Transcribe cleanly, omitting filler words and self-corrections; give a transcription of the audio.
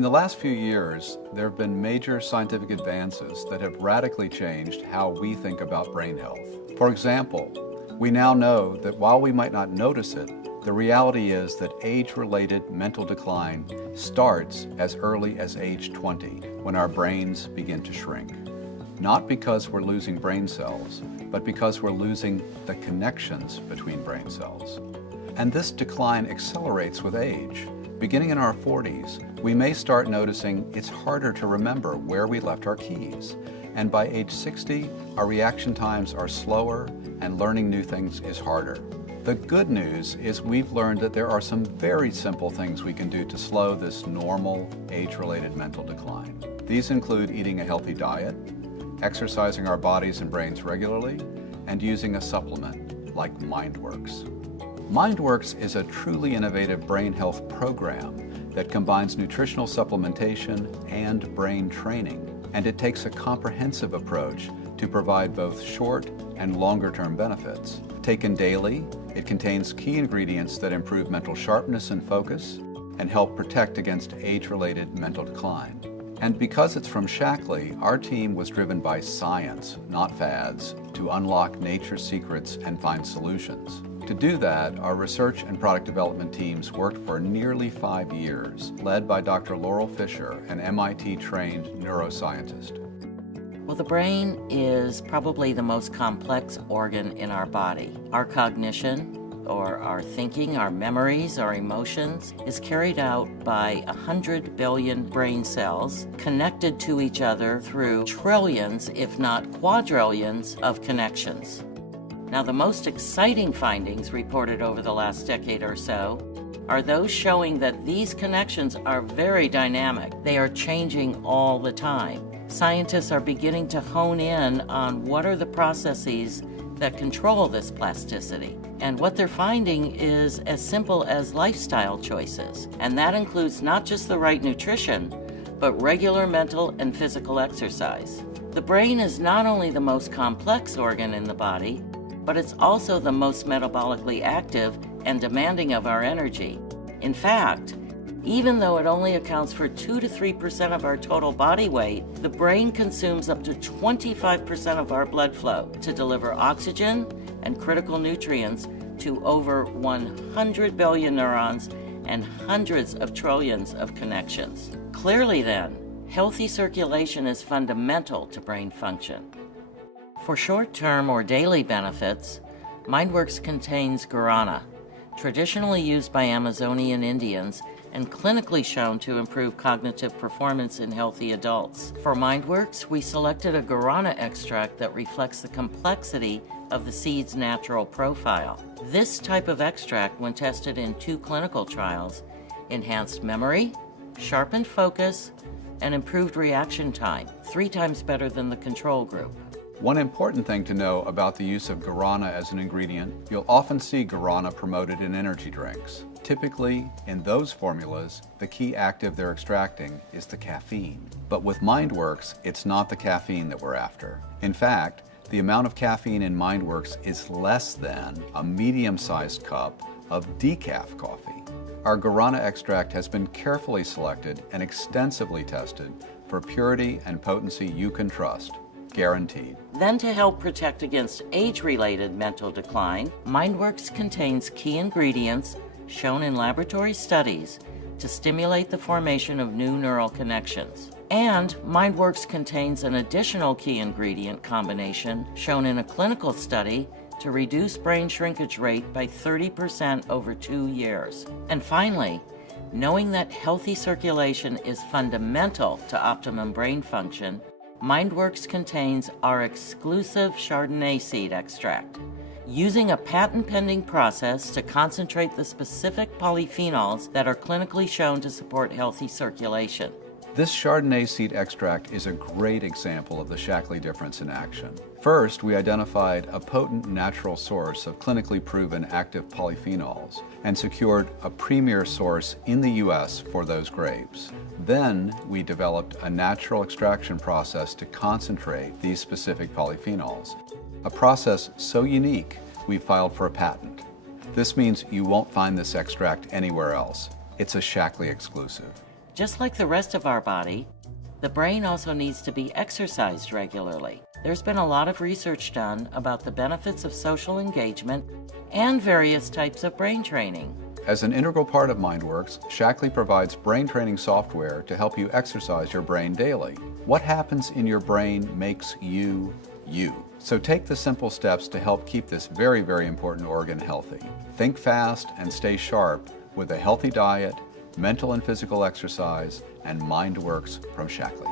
In the last few years, there have been major scientific advances that have radically changed how we think about brain health. For example, we now know that while we might not notice it, the reality is that age-related mental decline starts as early as age 20, when our brains begin to shrink. Not because we're losing brain cells, but because we're losing the connections between brain cells. And this decline accelerates with age. Beginning in our 40s, we may start noticing it's harder to remember where we left our keys. And by age 60, our reaction times are slower and learning new things is harder. The good news is we've learned that there are some very simple things we can do to slow this normal age-related mental decline. These include eating a healthy diet, exercising our bodies and brains regularly, and using a supplement like MindWorks. MindWorks is a truly innovative brain health program that combines nutritional supplementation and brain training, and it takes a comprehensive approach to provide both short and longer-term benefits. Taken daily, it contains key ingredients that improve mental sharpness and focus and help protect against age-related mental decline. And because it's from Shaklee, our team was driven by science, not fads, to unlock nature's secrets and find solutions. To do that, our research and product development teams worked for nearly 5 years, led by Dr. Laurel Fisher, an MIT-trained neuroscientist. Well, the brain is probably the most complex organ in our body. Our cognition, or our thinking, our memories, our emotions, is carried out by 100 billion brain cells connected to each other through trillions, if not quadrillions, of connections. Now, the most exciting findings reported over the last decade or so are those showing that these connections are very dynamic. They are changing all the time. Scientists are beginning to hone in on what are the processes that control this plasticity. And what they're finding is as simple as lifestyle choices. And that includes not just the right nutrition, but regular mental and physical exercise. The brain is not only the most complex organ in the body, but it's also the most metabolically active and demanding of our energy. In fact, even though it only accounts for 2 to 3% of our total body weight, the brain consumes up to 25% of our blood flow to deliver oxygen and critical nutrients to over 100 billion neurons and hundreds of trillions of connections. Clearly then, healthy circulation is fundamental to brain function. For short-term or daily benefits, MindWorks contains guarana, traditionally used by Amazonian Indians and clinically shown to improve cognitive performance in healthy adults. For MindWorks, we selected a guarana extract that reflects the complexity of the seed's natural profile. This type of extract, when tested in 2 clinical trials, enhanced memory, sharpened focus, and improved reaction time, 3 times better than the control group. One important thing to know about the use of guarana as an ingredient, you'll often see guarana promoted in energy drinks. Typically, in those formulas, the key active they're extracting is the caffeine. But with MindWorks, it's not the caffeine that we're after. In fact, the amount of caffeine in MindWorks is less than a medium-sized cup of decaf coffee. Our guarana extract has been carefully selected and extensively tested for purity and potency you can trust. Guaranteed. Then, to help protect against age-related mental decline, MindWorks contains key ingredients shown in laboratory studies to stimulate the formation of new neural connections. And MindWorks contains an additional key ingredient combination shown in a clinical study to reduce brain shrinkage rate by 30% over 2 years. And finally, knowing that healthy circulation is fundamental to optimum brain function, MindWorks contains our exclusive Chardonnay seed extract. Using a patent-pending process to concentrate the specific polyphenols that are clinically shown to support healthy circulation. This Chardonnay seed extract is a great example of the Shaklee difference in action. First, we identified a potent natural source of clinically proven active polyphenols and secured a premier source in the U.S. for those grapes. Then, we developed a natural extraction process to concentrate these specific polyphenols, a process so unique we filed for a patent. This means you won't find this extract anywhere else. It's a Shaklee exclusive. Just like the rest of our body, the brain also needs to be exercised regularly. There's been a lot of research done about the benefits of social engagement and various types of brain training. As an integral part of MindWorks, Shackley provides brain training software to help you exercise your brain daily. What happens in your brain makes you, you. So take the simple steps to help keep this very, very important organ healthy. Think fast and stay sharp with a healthy diet, mental and physical exercise, and MindWorks from Shackley.